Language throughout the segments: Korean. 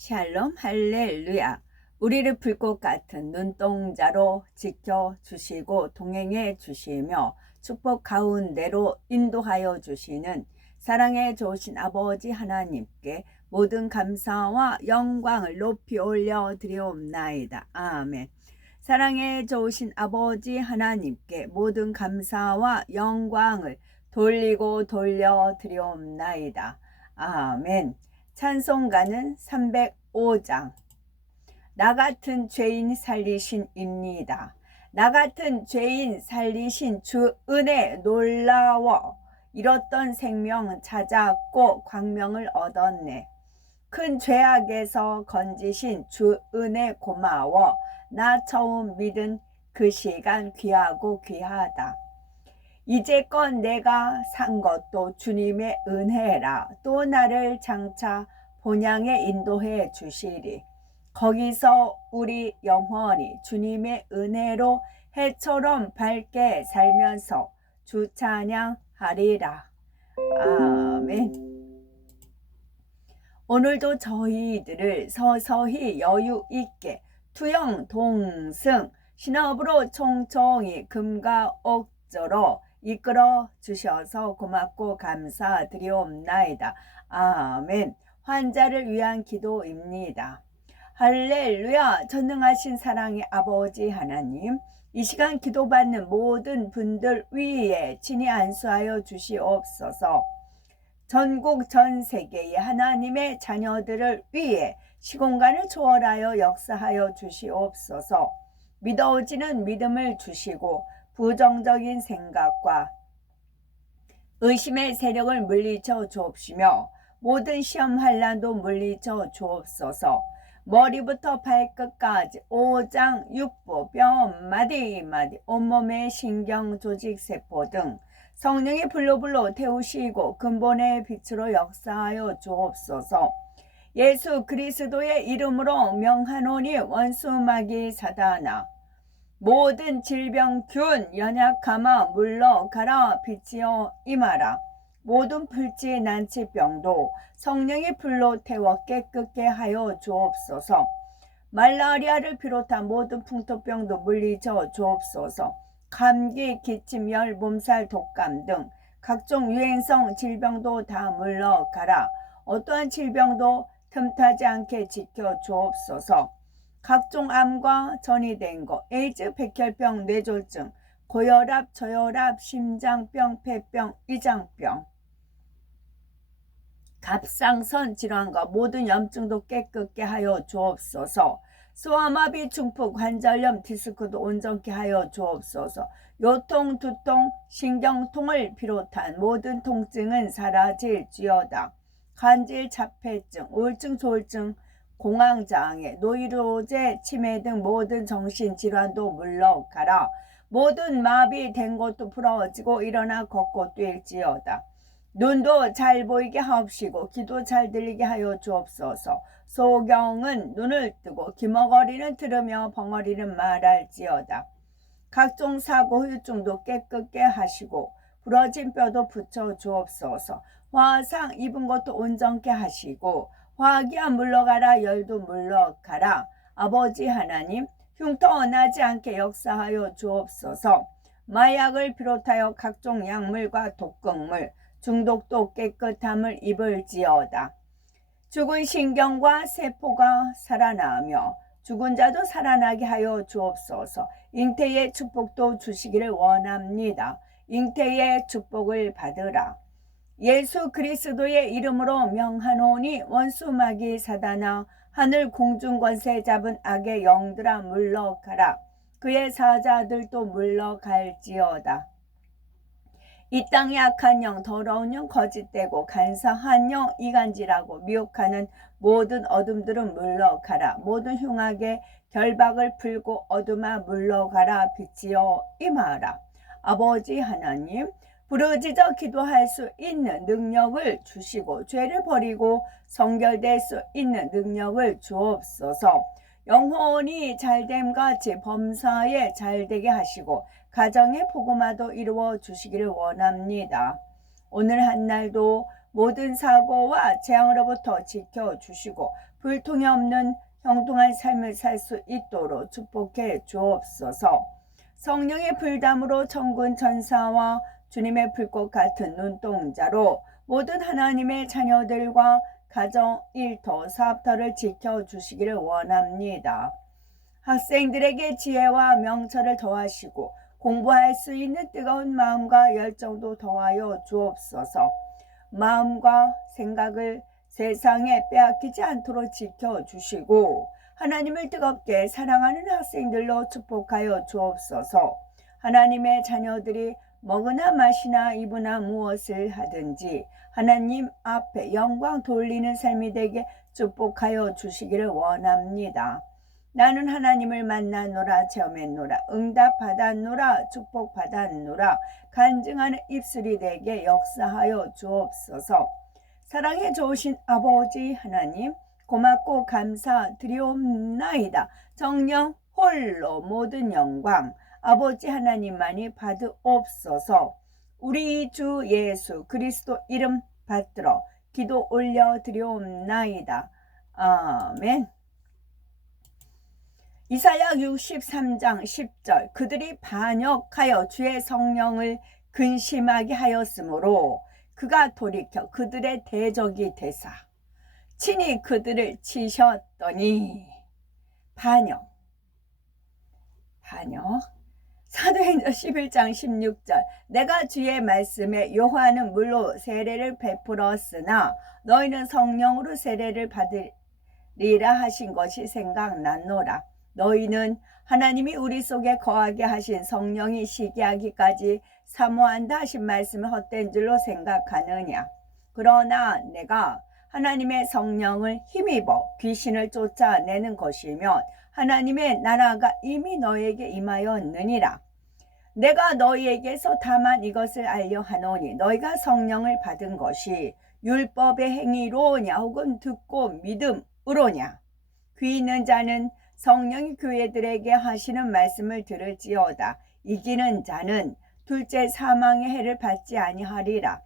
샬롬 할렐루야. 우리를 불꽃 같은 눈동자로 지켜주시고 동행해 주시며 축복 가운데로 인도하여 주시는 사랑에 좋으신 아버지 하나님께 모든 감사와 영광을 높이 올려드리옵나이다. 아멘. 사랑에 좋으신 아버지 하나님께 모든 감사와 영광을 돌리고 돌려드리옵나이다. 아멘. 찬송가는 305장. 나 같은 죄인 살리신입니다. 나 같은 죄인 살리신 주 은혜 놀라워. 잃었던 생명 찾았고 광명을 얻었네. 큰 죄악에서 건지신 주 은혜 고마워. 나 처음 믿은 그 시간 귀하고 귀하다. 이제껏 내가 산 것도 주님의 은혜라. 또 나를 장차 본향에 인도해 주시리. 거기서 우리 영원히 주님의 은혜로 해처럼 밝게 살면서 주 찬양하리라. 아멘. 오늘도 저희들을 서서히 여유 있게 투영 동승 신업으로 총총히 금과 옥저로 이끌어 주셔서 고맙고 감사드리옵나이다. 아멘. 환자를 위한 기도입니다. 할렐루야. 전능하신 사랑의 아버지 하나님, 이 시간 기도받는 모든 분들 위에 친히 안수하여 주시옵소서. 전국 전 세계의 하나님의 자녀들을 위해 시공간을 초월하여 역사하여 주시옵소서. 믿어지는 믿음을 주시고 부정적인 생각과 의심의 세력을 물리쳐 주옵시며 모든 시험 환난도 물리쳐 주옵소서. 머리부터 발끝까지 오장 육부 뼈 마디마디 온몸의 신경 조직 세포 등 성령의 불로 태우시고 근본의 빛으로 역사하여 주옵소서. 예수 그리스도의 이름으로 명하노니 원수마귀 사단아, 모든 질병균 연약함아 물러가라. 빛이여 임하라. 모든 불치 난치병도 성령의 불로 태워 깨끗게 하여 주옵소서. 말라리아를 비롯한 모든 풍토병도 물리쳐 주옵소서. 감기, 기침, 열, 몸살, 독감 등 각종 유행성 질병도 다 물러가라. 어떠한 질병도 틈타지 않게 지켜 주옵소서. 각종 암과 전이된 것, 에이즈, 백혈병, 뇌졸중, 고혈압, 저혈압, 심장병, 폐병, 위장병, 갑상선 질환과 모든 염증도 깨끗게 하여 주옵소서. 소아마비, 중풍, 관절염, 디스크도 온전케 하여 주옵소서. 요통, 두통, 신경통을 비롯한 모든 통증은 사라질지어다. 간질, 자폐증, 우울증, 조울증, 공황장애, 노이로제, 치매 등 모든 정신질환도 물러가라. 모든 마비된 것도 풀어지고 일어나 걷고 뛸지어다. 눈도 잘 보이게 하옵시고 귀도 잘 들리게 하여 주옵소서. 소경은 눈을 뜨고 기머거리는 들으며 벙어리는 말할지어다. 각종 사고 후유증도 깨끗게 하시고 부러진 뼈도 붙여 주옵소서. 화상 입은 것도 온전케 하시고 화기야 물러가라. 열도 물러가라. 아버지 하나님, 흉터 나지 않게 역사하여 주옵소서. 마약을 비롯하여 각종 약물과 독극물, 중독도 깨끗함을 입을지어다. 죽은 신경과 세포가 살아나며 죽은 자도 살아나게 하여 주옵소서. 잉태의 축복도 주시기를 원합니다. 잉태의 축복을 받으라. 예수 그리스도의 이름으로 명하노니 원수마귀 사단아, 하늘 공중 권세 잡은 악의 영들아 물러가라. 그의 사자들도 물러갈지어다. 이 땅의 악한 영, 더러운 영, 거짓되고 간사한 영, 이간질하고 미혹하는 모든 어둠들은 물러가라. 모든 흉악의 결박을 풀고 어둠아 물러가라. 빛이여 임하라. 아버지 하나님, 부르짖어 기도할 수 있는 능력을 주시고 죄를 버리고 성결될 수 있는 능력을 주옵소서. 영혼이 잘됨같이 범사에 잘되게 하시고 가정의 복음화도 이루어 주시기를 원합니다. 오늘 한 날도 모든 사고와 재앙으로부터 지켜주시고 불통이 없는 형통한 삶을 살 수 있도록 축복해 주옵소서. 성령의 불담으로 천군 천사와 주님의 불꽃 같은 눈동자로 모든 하나님의 자녀들과 가정, 일터, 사업터를 지켜주시기를 원합니다. 학생들에게 지혜와 명철을 더하시고 공부할 수 있는 뜨거운 마음과 열정도 더하여 주옵소서. 마음과 생각을 세상에 빼앗기지 않도록 지켜주시고 하나님을 뜨겁게 사랑하는 학생들로 축복하여 주옵소서. 하나님의 자녀들이 먹으나 마시나 입으나 무엇을 하든지 하나님 앞에 영광 돌리는 삶이 되게 축복하여 주시기를 원합니다. 나는 하나님을 만나노라 체험했노라 응답받았노라 축복받았노라 간증하는 입술이 되게 역사하여 주옵소서. 사랑해 좋으신 아버지 하나님 고맙고 감사드리옵나이다. 정령 홀로 모든 영광 아버지 하나님만이 받으옵소서. 우리 주 예수 그리스도 이름 받들어 기도 올려드리옵나이다. 아멘. 이사야 63장 10절 그들이 반역하여 주의 성령을 근심하게 하였으므로 그가 돌이켜 그들의 대적이 되사 친히 그들을 치셨더니 반역 사도행전 11장 16절 내가 주의 말씀에 요한은 물로 세례를 베풀었으나 너희는 성령으로 세례를 받으리라 하신 것이 생각났노라. 너희는 하나님이 우리 속에 거하게 하신 성령이 시기하기까지 사모한다 하신 말씀을 헛된 줄로 생각하느냐. 그러나 내가 하나님의 성령을 힘입어 귀신을 쫓아내는 것이면 하나님의 나라가 이미 너희에게 임하였느니라. 내가 너희에게서 다만 이것을 알려 하노니 너희가 성령을 받은 것이 율법의 행위로냐 혹은 듣고 믿음으로냐. 귀 있는 자는 성령이 교회들에게 하시는 말씀을 들을지어다. 이기는 자는 둘째 사망의 해를 받지 아니하리라.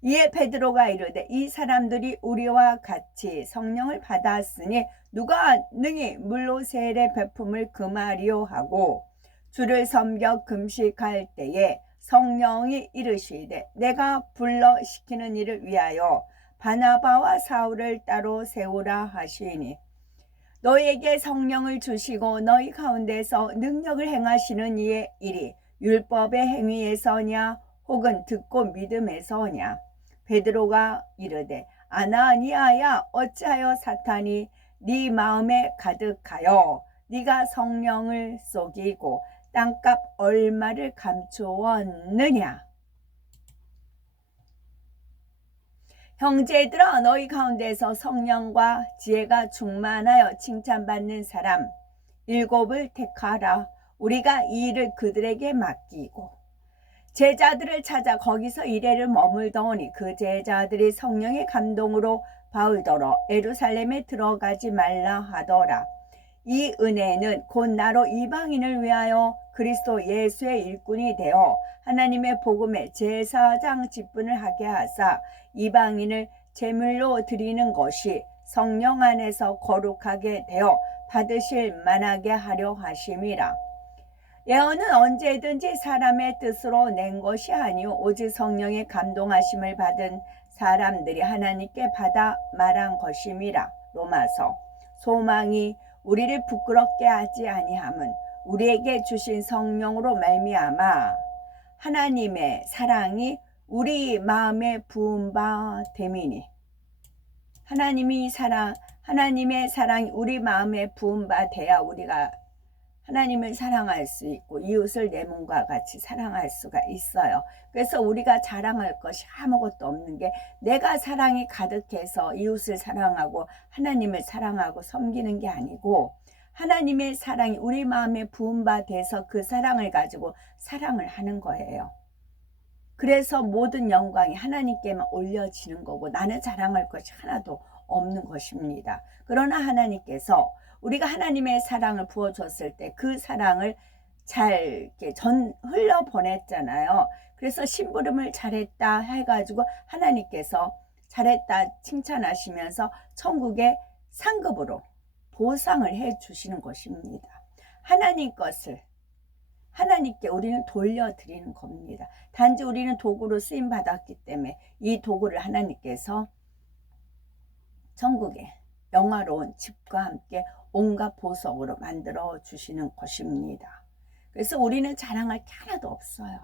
이에 베드로가 이르되 이 사람들이 우리와 같이 성령을 받았으니 누가 능히 물로 세례 베품을 금하리요 하고 주를 섬겨 금식할 때에 성령이 이르시되 내가 불러 시키는 일을 위하여 바나바와 사울을 따로 세우라 하시니 너희에게 성령을 주시고 너희 가운데서 능력을 행하시는 이의 일이 율법의 행위에서냐 혹은 듣고 믿음에서냐. 베드로가 이르되 아나니아야 어찌하여 사탄이 네 마음에 가득하여 네가 성령을 속이고 땅값 얼마를 감추었느냐. 형제들아 너희 가운데서 성령과 지혜가 충만하여 칭찬받는 사람 7을 택하라. 우리가 이 일을 그들에게 맡기고 제자들을 찾아 거기서 이래를 머물더니 그 제자들이 성령의 감동으로 바울더러 예루살렘에 들어가지 말라 하더라. 이 은혜는 곧 나로 이방인을 위하여 그리스도 예수의 일꾼이 되어 하나님의 복음의 제사장 직분을 하게 하사 이방인을 제물로 드리는 것이 성령 안에서 거룩하게 되어 받으실 만하게 하려 하심이라. 예언은 언제든지 사람의 뜻으로 낸 것이 아니오 오직 성령의 감동하심을 받은 사람들이 하나님께 받아 말한 것임이라. 로마서. 소망이 우리를 부끄럽게 하지 아니함은 우리에게 주신 성령으로 말미암아 하나님의 사랑이 우리 마음에 부은 바 됨이니. 하나님의 사랑이 우리 마음에 부은 바 돼야 우리가 하나님을 사랑할 수 있고 이웃을 내 몸과 같이 사랑할 수가 있어요. 그래서 우리가 자랑할 것이 아무것도 없는 게 내가 사랑이 가득해서 이웃을 사랑하고 하나님을 사랑하고 섬기는 게 아니고 하나님의 사랑이 우리 마음에 부은 바 돼서 그 사랑을 가지고 사랑을 하는 거예요. 그래서 모든 영광이 하나님께만 올려지는 거고 나는 자랑할 것이 하나도 없는 것입니다. 그러나 하나님께서 우리가 하나님의 사랑을 부어줬을 때 그 사랑을 잘 이렇게 흘려 보냈잖아요. 그래서 심부름을 잘했다 해가지고 하나님께서 잘했다 칭찬하시면서 천국의 상급으로 보상을 해 주시는 것입니다. 하나님 것을 하나님께 우리는 돌려드리는 겁니다. 단지 우리는 도구로 쓰임 받았기 때문에 이 도구를 하나님께서 천국의 영화로운 집과 함께 온갖 보석으로 만들어 주시는 것입니다. 그래서 우리는 자랑할 게 하나도 없어요.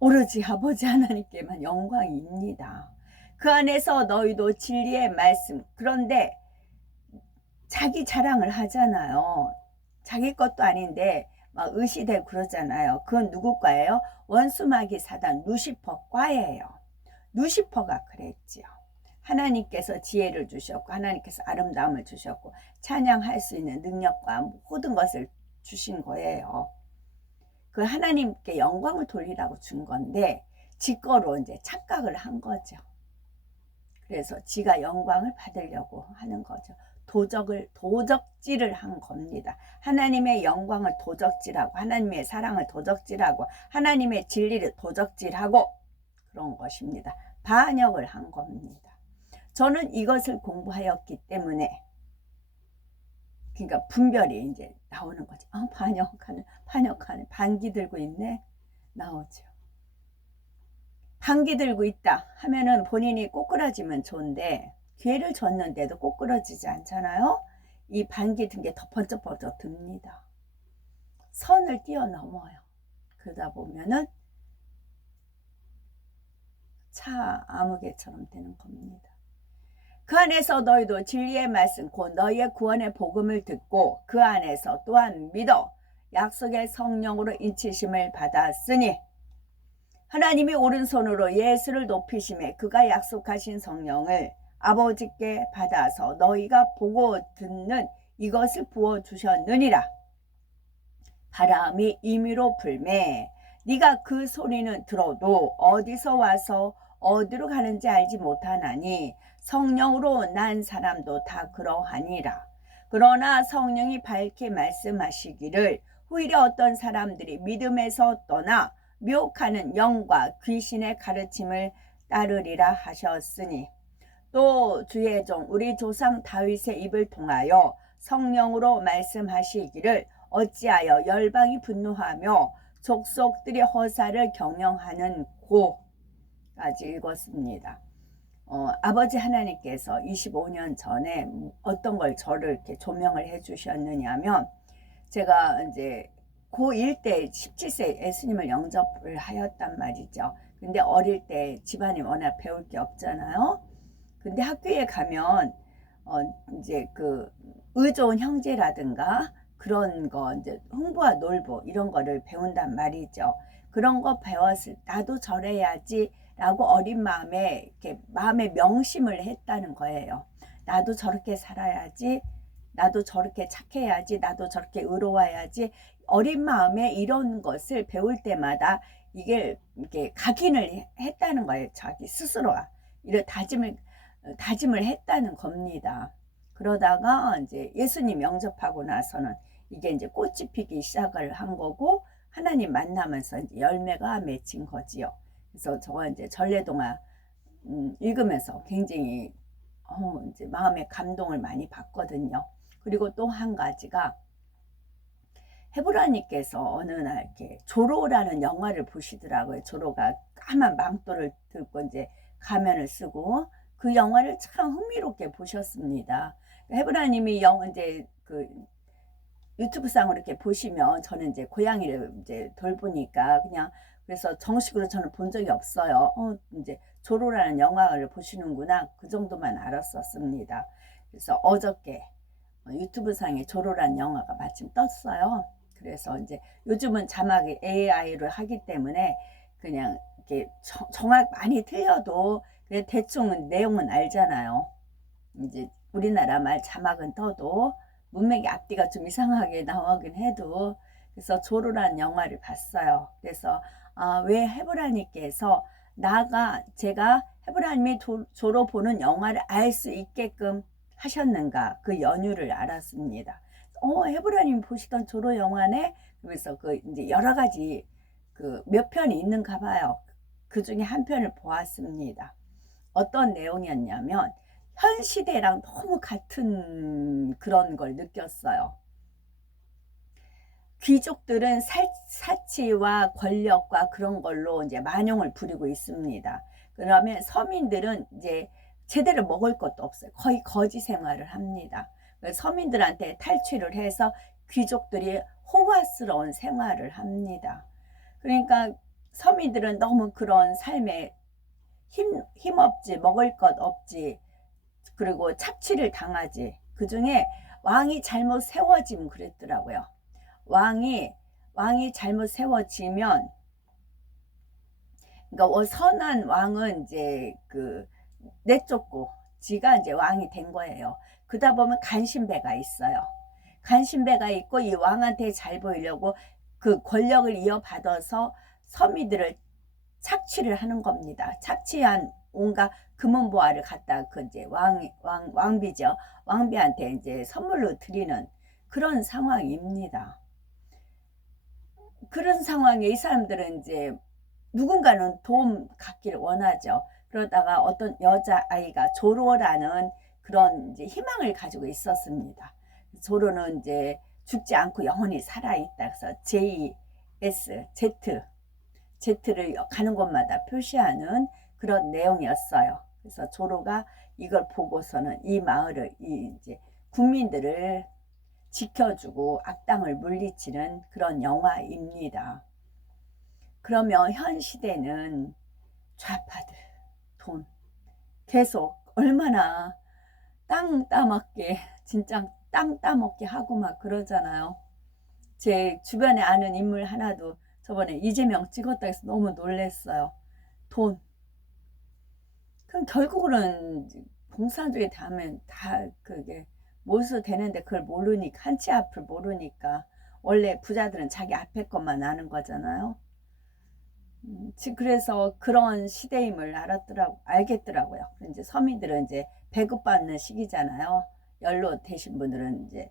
오로지 아버지 하나님께만 영광입니다. 그 안에서 너희도 진리의 말씀, 그런데 자기 자랑을 하잖아요. 자기 것도 아닌데 막 의시되고 그러잖아요. 그건 누구 과예요? 원수마귀 사단 루시퍼 과예요. 루시퍼가 그랬지요. 하나님께서 지혜를 주셨고 하나님께서 아름다움을 주셨고 찬양할 수 있는 능력과 모든 것을 주신 거예요. 그 하나님께 영광을 돌리라고 준 건데 지 거로 이제 착각을 한 거죠. 그래서 지가 영광을 받으려고 하는 거죠. 도적질을 한 겁니다. 하나님의 영광을 도적질하고 하나님의 사랑을 도적질하고 하나님의 진리를 도적질하고 그런 것입니다. 반역을 한 겁니다. 저는 이것을 공부하였기 때문에 그러니까 분별이 이제 나오는 거죠. 반역하는 반기 들고 있네 나오죠. 반기 들고 있다 하면은 본인이 꼬꾸라지면 좋은데 기회를 줬는데도 꼬꾸라지지 않잖아요. 이 반기 든 게 더 번쩍번쩍 듭니다. 선을 뛰어넘어요. 그러다 보면은 차 아무개처럼 되는 겁니다. 그 안에서 너희도 진리의 말씀 곧 너희의 구원의 복음을 듣고 그 안에서 또한 믿어 약속의 성령으로 인치심을 받았으니 하나님이 오른손으로 예수를 높이심에 그가 약속하신 성령을 아버지께 받아서 너희가 보고 듣는 이것을 부어주셨느니라. 바람이 임의로 불매 네가 그 소리는 들어도 어디서 와서 어디로 가는지 알지 못하나니 성령으로 난 사람도 다 그러하니라. 그러나 성령이 밝게 말씀하시기를 오히려 어떤 사람들이 믿음에서 떠나 미혹하는 영과 귀신의 가르침을 따르리라 하셨으니 또 주의 종 우리 조상 다윗의 입을 통하여 성령으로 말씀하시기를 어찌하여 열방이 분노하며 족속들이 허사를 경영하는 고까지 읽었습니다. 아버지 하나님께서 25년 전에 어떤 걸 저를 이렇게 조명을 해 주셨느냐면 제가 이제 고1 때 17세 예수님을 영접을 하였단 말이죠. 근데 어릴 때 집안이 워낙 배울 게 없잖아요. 근데 학교에 가면 이제 그 의좋은 형제라든가 그런 거 이제 흥부와 놀부 이런 거를 배운단 말이죠. 그런 거 배웠을 나도 저래야지 라고 어린 마음에 이렇게 마음에 명심을 했다는 거예요. 나도 저렇게 살아야지, 나도 저렇게 착해야지, 나도 저렇게 의로워야지. 어린 마음에 이런 것을 배울 때마다 이게 이렇게 각인을 했다는 거예요. 자기 스스로가 이런 다짐을 했다는 겁니다. 그러다가 이제 예수님 영접하고 나서는 이게 이제 꽃이 피기 시작을 한 거고 하나님 만나면서 이제 열매가 맺힌 거지요. 그래서 저가 이제 전래동화 읽으면서 굉장히 이제 마음에 감동을 많이 받거든요. 그리고 또 한 가지가 헤브라님께서 어느 날 이렇게 조로라는 영화를 보시더라고요. 조로가 까만 망토를 들고 이제 가면을 쓰고 그 영화를 참 흥미롭게 보셨습니다. 헤브라님이 이제 그 유튜브상으로 이렇게 보시면 저는 이제 고양이를 이제 돌보니까 그냥 그래서 정식으로 저는 본 적이 없어요. 이제 조로라는 영화를 보시는구나 그 정도만 알았었습니다. 그래서 어저께 유튜브상에 조로라는 영화가 마침 떴어요. 그래서 이제 요즘은 자막이 AI로 하기 때문에 그냥 이렇게 정확 많이 틀려도 그냥 대충 내용은 알잖아요. 이제 우리나라 말 자막은 떠도 문맥의 앞뒤가 좀 이상하게 나오긴 해도 그래서 조로라는 영화를 봤어요. 그래서 왜 헤브라님께서 제가 헤브라님이 조로 보는 영화를 알 수 있게끔 하셨는가 그 연유를 알았습니다. 헤브라님 보시던 조로 영화네. 그래서 그 이제 여러 가지 그 몇 편이 있는가 봐요. 그 중에 한 편을 보았습니다. 어떤 내용이었냐면 현 시대랑 너무 같은 그런 걸 느꼈어요. 귀족들은 사치와 권력과 그런 걸로 이제 만용을 부리고 있습니다. 그러면 서민들은 이제 제대로 먹을 것도 없어요. 거의 거지 생활을 합니다. 서민들한테 탈취를 해서 귀족들이 호화스러운 생활을 합니다. 그러니까 서민들은 너무 그런 삶에 힘없지, 먹을 것 없지, 그리고 착취를 당하지. 그 중에 왕이 잘못 세워지면 그랬더라고요. 왕이 잘못 세워지면, 그러니까 선한 왕은 이제 내쫓고 지가 이제 왕이 된 거예요. 그러다 보면 간신배가 있어요. 간신배가 있고 이 왕한테 잘 보이려고 그 권력을 이어받아서 서민들을 착취를 하는 겁니다. 착취한 온갖 금은보화를 갖다 이제 왕비죠. 왕비한테 이제 선물로 드리는 그런 상황입니다. 그런 상황에 이 사람들은 이제 누군가는 도움 갖기를 원하죠. 그러다가 어떤 여자아이가 조로라는 그런 이제 희망을 가지고 있었습니다. 조로는 이제 죽지 않고 영원히 살아있다. 그래서 Z를 가는 곳마다 표시하는 그런 내용이었어요. 그래서 조로가 이걸 보고서는 이 마을을, 이제 국민들을 지켜주고 악당을 물리치는 그런 영화입니다. 그러면 현 시대는 좌파들, 돈, 계속 얼마나 땅 따먹게, 진짜 땅 따먹게 하고 막 그러잖아요. 제 주변에 아는 인물 하나도 저번에 이재명 찍었다 해서 너무 놀랬어요. 돈. 그럼 결국은 공산주의 다음엔 다 그게 몰수 되는데 그걸 모르니까, 한치 앞을 모르니까 원래 부자들은 자기 앞에 것만 아는 거잖아요. 그래서 그런 시대임을 알겠더라고요. 이제 서민들은 이제 배급받는 시기잖아요. 연로 되신 분들은 이제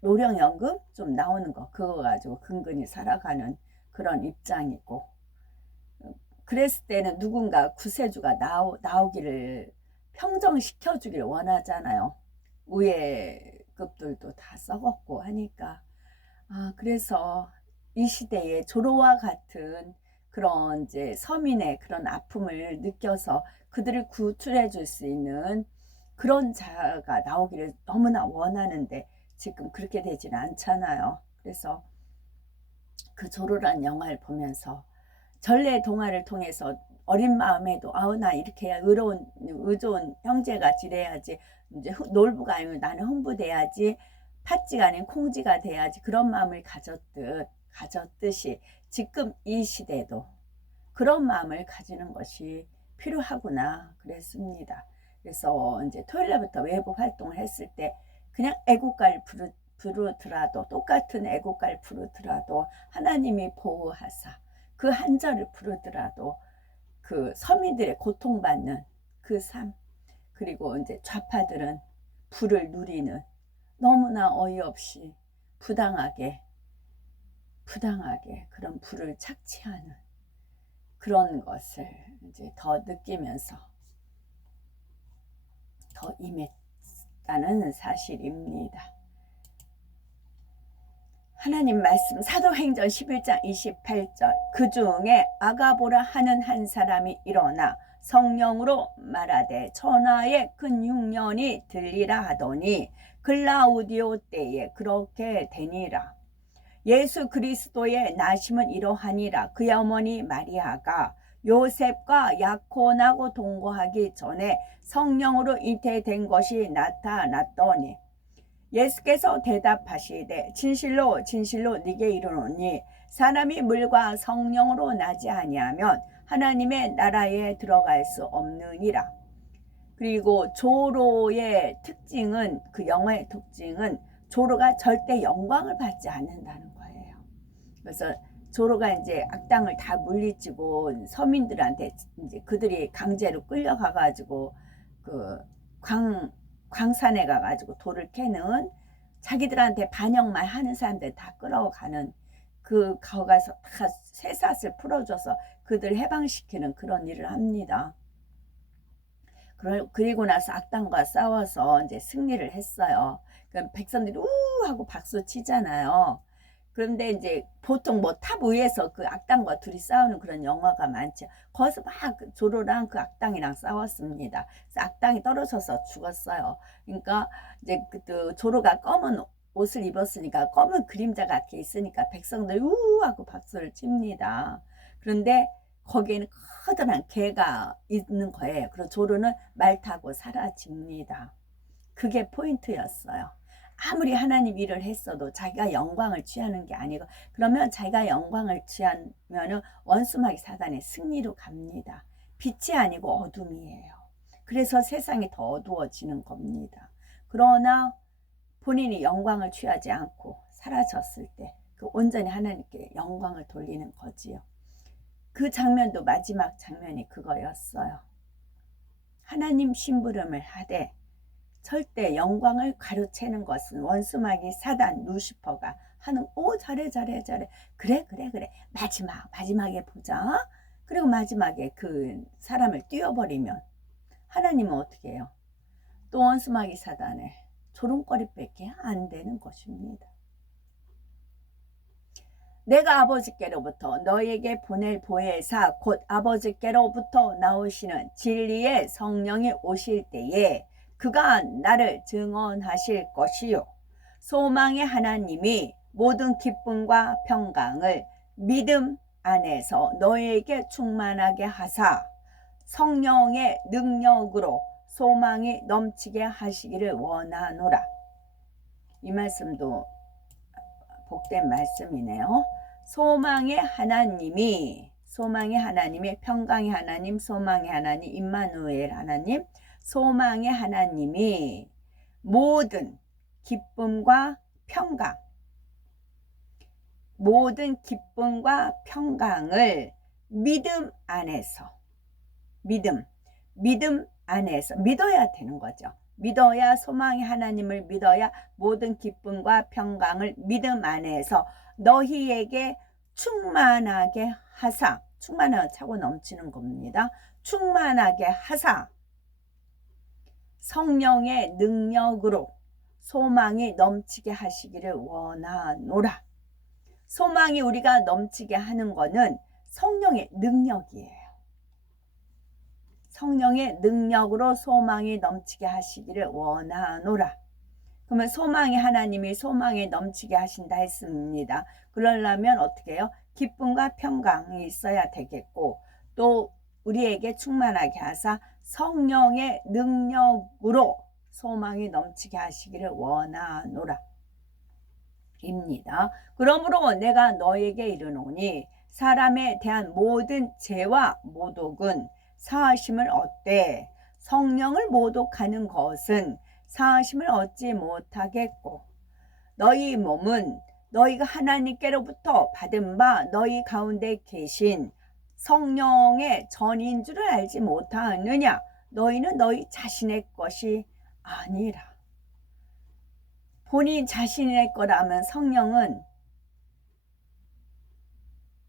노령연금 좀 나오는 거, 그거 가지고 근근히 살아가는 그런 입장이고, 그랬을 때는 누군가 구세주가 나오기를 평정시켜주길 원하잖아요. 우예급들도 다 썩었고 하니까. 그래서 이 시대에 조로와 같은 그런 이제 서민의 그런 아픔을 느껴서 그들을 구출해 줄 수 있는 그런 자가 나오기를 너무나 원하는데 지금 그렇게 되지는 않잖아요. 그래서 그 조로란 영화를 보면서 전래 동화를 통해서 어린 마음에도 나 이렇게 의좋은 형제가 지내야지, 이제 놀부가 아니면 나는 흥부돼야지, 팥쥐가 아닌 콩쥐가 돼야지, 그런 마음을 가졌듯이 지금 이 시대도 그런 마음을 가지는 것이 필요하구나 그랬습니다. 그래서 이제 토요일날부터 외부 활동을 했을 때 그냥 애국가를 부르더라도, 똑같은 애국가를 부르더라도 하나님이 보호하사 그 한 절을 부르더라도 그 서민들의 고통받는 그 삶, 그리고 이제 좌파들은 부를 누리는, 너무나 어이없이 부당하게 그런 부를 착취하는 그런 것을 이제 더 느끼면서 더 임했다는 사실입니다. 하나님 말씀 사도행전 11장 28절, 그 중에 아가보라 하는 한 사람이 일어나 성령으로 말하되 천하의 큰 흉년이 들리라 하더니 글라우디오 때에 그렇게 되니라. 예수 그리스도의 나심은 이러하니라. 그의 어머니 마리아가 요셉과 야콘하고 동거하기 전에 성령으로 잉태된 것이 나타났더니 예수께서 대답하시되 진실로 진실로 네게 이르노니 사람이 물과 성령으로 나지 아니하면 하나님의 나라에 들어갈 수 없느니라. 그리고 조로의 특징은, 그 영화의 특징은 조로가 절대 영광을 받지 않는다는 거예요. 그래서 조로가 이제 악당을 다 물리치고 서민들한테 이제 그들이 강제로 끌려가 가지고 그 광산에 가가지고 돌을 캐는, 자기들한테 반역만 하는 사람들 다 끌어가는, 거가서 다 쇠사슬 풀어줘서 그들 해방시키는 그런 일을 합니다. 그리고 나서 악당과 싸워서 이제 승리를 했어요. 그럼 백성들이 우 하고 박수 치잖아요. 그런데 이제 보통 뭐 탑 위에서 그 악당과 둘이 싸우는 그런 영화가 많죠. 거기서 막 조로랑 그 악당이랑 싸웠습니다. 그래서 악당이 떨어져서 죽었어요. 그러니까 이제 그 조로가 검은 옷을 입었으니까 검은 그림자가 이렇게 있으니까 백성들이 우 하고 박수를 칩니다. 그런데 거기에는 커다란 개가 있는 거예요. 그리고 조로는 말 타고 사라집니다. 그게 포인트였어요. 아무리 하나님 일을 했어도 자기가 영광을 취하는 게 아니고, 그러면 자기가 영광을 취하면 원수마귀 사단의 승리로 갑니다. 빛이 아니고 어둠이에요. 그래서 세상이 더 어두워지는 겁니다. 그러나 본인이 영광을 취하지 않고 사라졌을 때 그 온전히 하나님께 영광을 돌리는 거지요. 그 장면도 마지막 장면이 그거였어요. 하나님 심부름을 하되 절대 영광을 가로채는 것은 원수마귀 사단 루시퍼가 하는, 오 잘해 그래 마지막에 보자. 그리고 마지막에 그 사람을 띄워버리면 하나님은 어떻게 해요? 또 원수마귀 사단을 조롱거리밖에 안 되는 것입니다. 내가 아버지께로부터 너에게 보낼 보혜사 곧 아버지께로부터 나오시는 진리의 성령이 오실 때에 그가 나를 증언하실 것이요 소망의 하나님이 모든 기쁨과 평강을 믿음 안에서 너에게 충만하게 하사 성령의 능력으로 소망이 넘치게 하시기를 원하노라. 이 말씀도 복된 말씀이네요. 소망의 하나님이 평강의 하나님, 소망의 하나님, 임마누엘 하나님, 소망의 하나님이 모든 기쁨과 평강을 믿음 안에서 믿어야 되는 거죠. 믿어야, 소망의 하나님을 믿어야 모든 기쁨과 평강을 믿음 안에서 너희에게 충만하게 하사, 충만한 차고 넘치는 겁니다. 충만하게 하사 성령의 능력으로 소망이 넘치게 하시기를 원하노라. 소망이 우리가 넘치게 하는 거는 성령의 능력이에요. 성령의 능력으로 소망이 넘치게 하시기를 원하노라. 그러면 소망의 하나님이 소망이 넘치게 하신다 했습니다. 그러려면 어떻게 해요? 기쁨과 평강이 있어야 되겠고, 또 우리에게 충만하게 하사 성령의 능력으로 소망이 넘치게 하시기를 원하노라 입니다. 그러므로 내가 너에게 이르노니 사람에 대한 모든 죄와 모독은 사하심을 얻되 성령을 모독하는 것은 사하심을 얻지 못하겠고 너희 몸은 너희가 하나님께로부터 받은 바 너희 가운데 계신 성령의 전인 줄을 알지 못하느냐. 너희는 너희 자신의 것이 아니라. 본인 자신의 거라면 성령은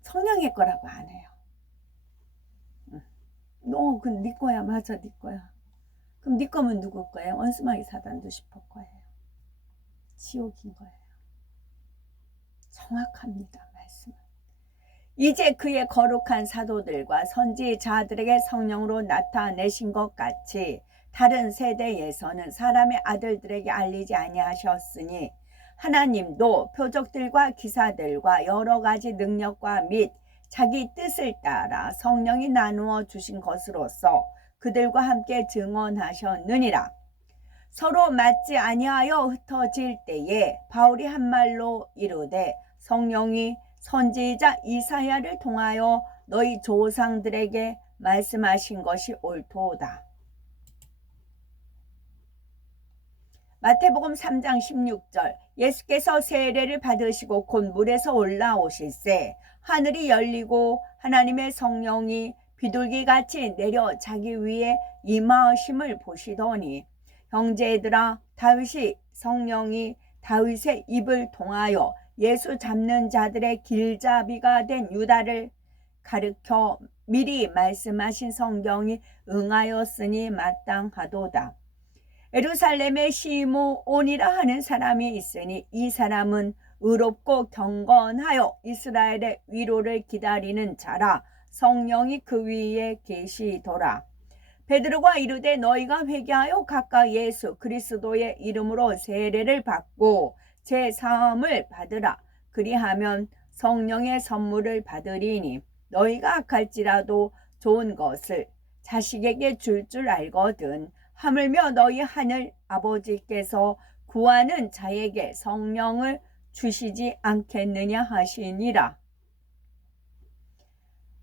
성령의 거라고 안 해요. 너 그 네 거야. 맞아, 네 거야. 그럼 네 거면 누구 거예요? 원수마귀 사단 루시퍼 거예요. 지옥인 거예요. 정확합니다. 말씀은. 이제 그의 거룩한 사도들과 선지자들에게 성령으로 나타내신 것 같이 다른 세대에서는 사람의 아들들에게 알리지 아니하셨으니 하나님도 표적들과 기사들과 여러 가지 능력과 및 자기 뜻을 따라 성령이 나누어 주신 것으로서 그들과 함께 증언하셨느니라. 서로 맞지 아니하여 흩어질 때에 바울이 한 말로 이르되 성령이 선지자 이사야를 통하여 너희 조상들에게 말씀하신 것이 옳도다. 마태복음 3장 16절 예수께서 세례를 받으시고 곧 물에서 올라오실새 하늘이 열리고 하나님의 성령이 비둘기같이 내려 자기 위에 임하심을 보시더니 형제들아 다윗이 성령이 다윗의 입을 통하여 예수 잡는 자들의 길잡이가 된 유다를 가르쳐 미리 말씀하신 성경이 응하였으니 마땅하도다. 예루살렘에 시므온이라 하는 사람이 있으니 이 사람은 의롭고 경건하여 이스라엘의 위로를 기다리는 자라. 성령이 그 위에 계시더라. 베드로가 이르되 너희가 회개하여 각각 예수 그리스도의 이름으로 세례를 받고 제 사함을 받으라. 그리하면 성령의 선물을 받으리니 너희가 악할지라도 좋은 것을 자식에게 줄 알거든. 하물며 너희 하늘 아버지께서 구하는 자에게 성령을 주시지 않겠느냐 하시니라.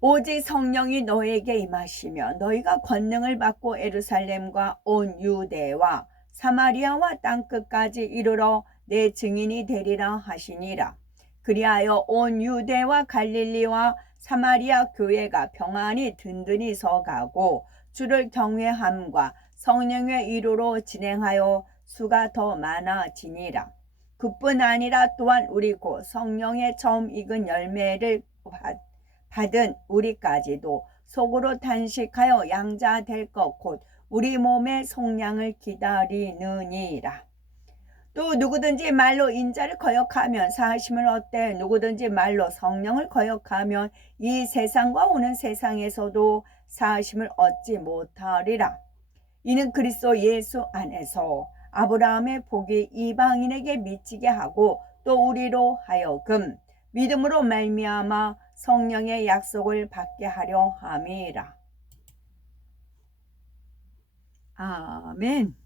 오직 성령이 너에게 임하시면 너희가 권능을 받고 예루살렘과 온 유대와 사마리아와 땅끝까지 이르러 내 증인이 되리라 하시니라. 그리하여 온 유대와 갈릴리와 사마리아 교회가 평안히 든든히 서가고 주를 경외함과 성령의 위로로 진행하여 수가 더 많아지니라. 그뿐 아니라 또한 우리 곧 성령의 처음 익은 열매를 받은 우리까지도 속으로 단식하여 양자 될 것 곧 우리 몸의 속량을 기다리느니라. 또 누구든지 말로 인자를 거역하면 사하심을 얻되 누구든지 말로 성령을 거역하면 이 세상과 오는 세상에서도 사하심을 얻지 못하리라. 이는 그리스도 예수 안에서 아브라함의 복이 이방인에게 미치게 하고 또 우리로 하여금 믿음으로 말미암아 성령의 약속을 받게 하려 함이라. 아멘.